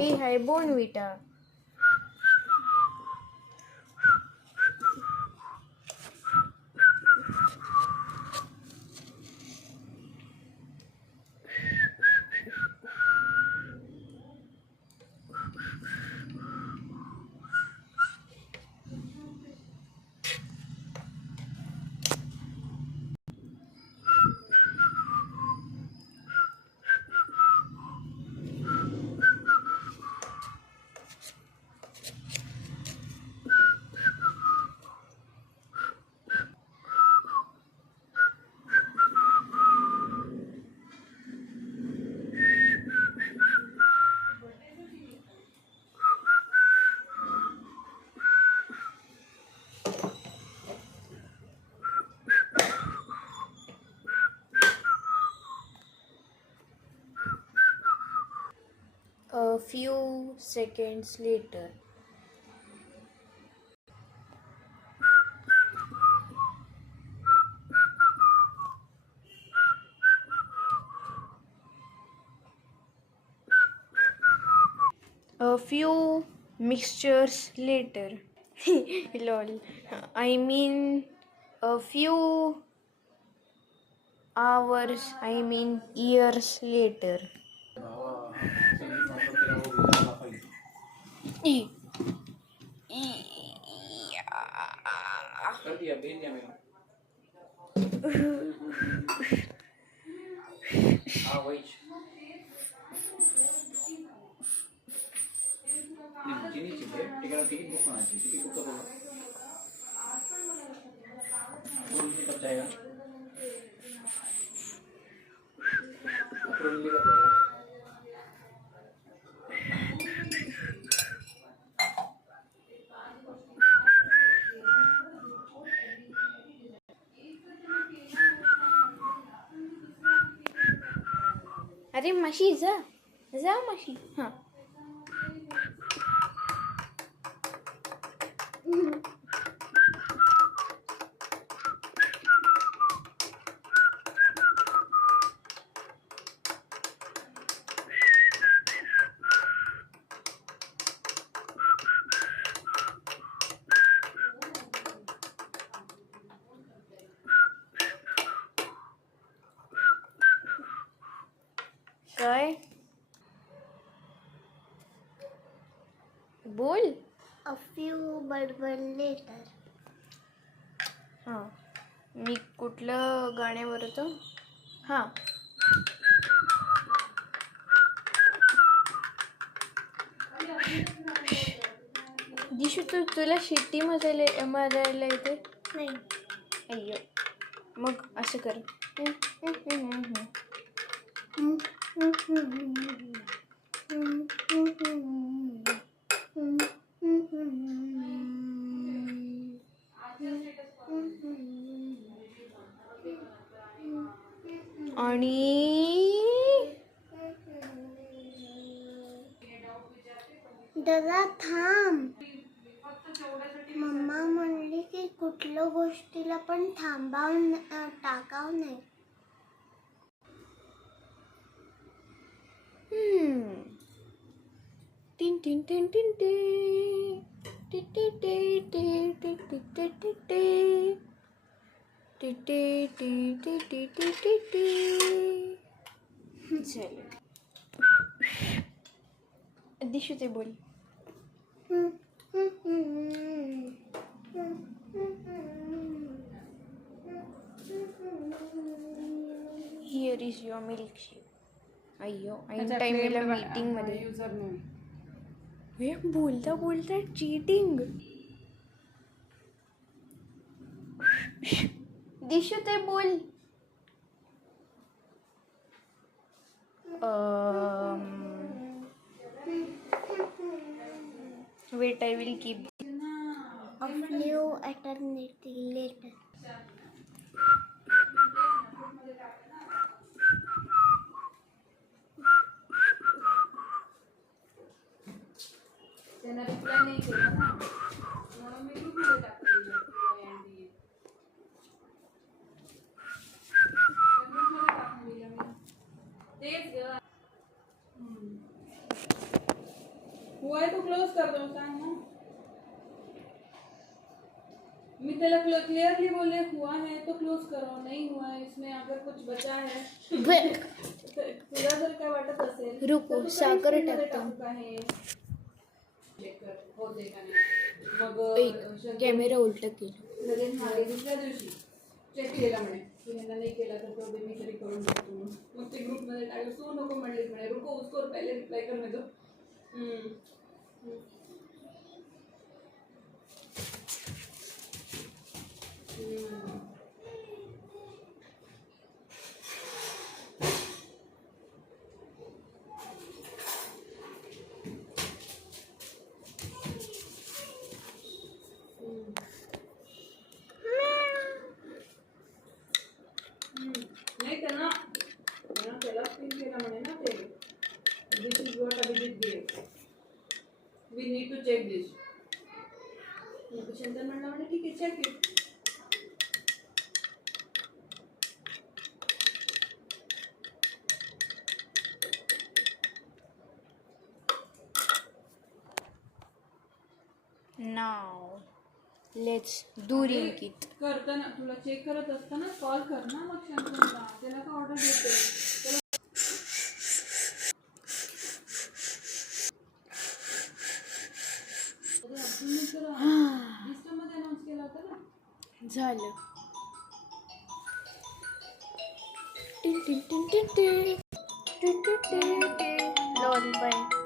हे आहे Bournvita. A few seconds later. A few mixtures later. Lol. I mean a few hours. I mean years later. अरे माशी जा माशी. हां काय बोल. A few bourbon later. हां मी कुठलं गाण्यावर होतो. हां दिशू तुला शिट्टी मारायला येते. नाही. अय्यो मग असं कर. आणि दादा थांब. मम्मा म्हणली की कुठल्या गोष्टीला पण टाकाव नाही. टिन टिन टिन टिन टिन टिन टिन टिन टिन टिन टिन टिन टिन चलो दिशू ते बोल. Here is your milkshake. अय्यो ऐन टाइमला मीटिंग मध्ये हे बोलता बोलता चीटिंग. दिशू ते बोल. Wait, I will keep. A few eternity later. पहले क्लियरली बोले हुआ है तो क्लोज करो, नहीं हुआ है इसमें अगर कुछ बचा है तुला जर काय वाटत असेल रुको, तर तू साखर कधी मध्ये टाकतो. टाकू का हे चेक कर होते का नाही. मग कॅमेरा उलट केला. लगेच मागे दुसऱ्या दिवशी चेक केला म्हणे की ह्यांना नाही केला तर तो मी तरी करून देतो म्हणून. मग ते ग्रुपमध्ये टाकलं, तू नको म्हणलीस म्हणे, रुको उसको पहिले रिप्लाय कर मैं तो. नाही त्यांना त्याला फील केला म्हणे ना ते, this is what Abhijit gave, we need to check this. Shankar म्हणला म्हणे ठीक आहे check it. Now let's do it. करताना तुला चेक करत असताना कॉल कर ना मग शंकरला, त्याला का ऑर्डर देते त्याला. मध्ये अनाऊन्स केला होता ना. झालं. टिन टिन टिन टिन टिन टिन टिन टिन. Lol bye.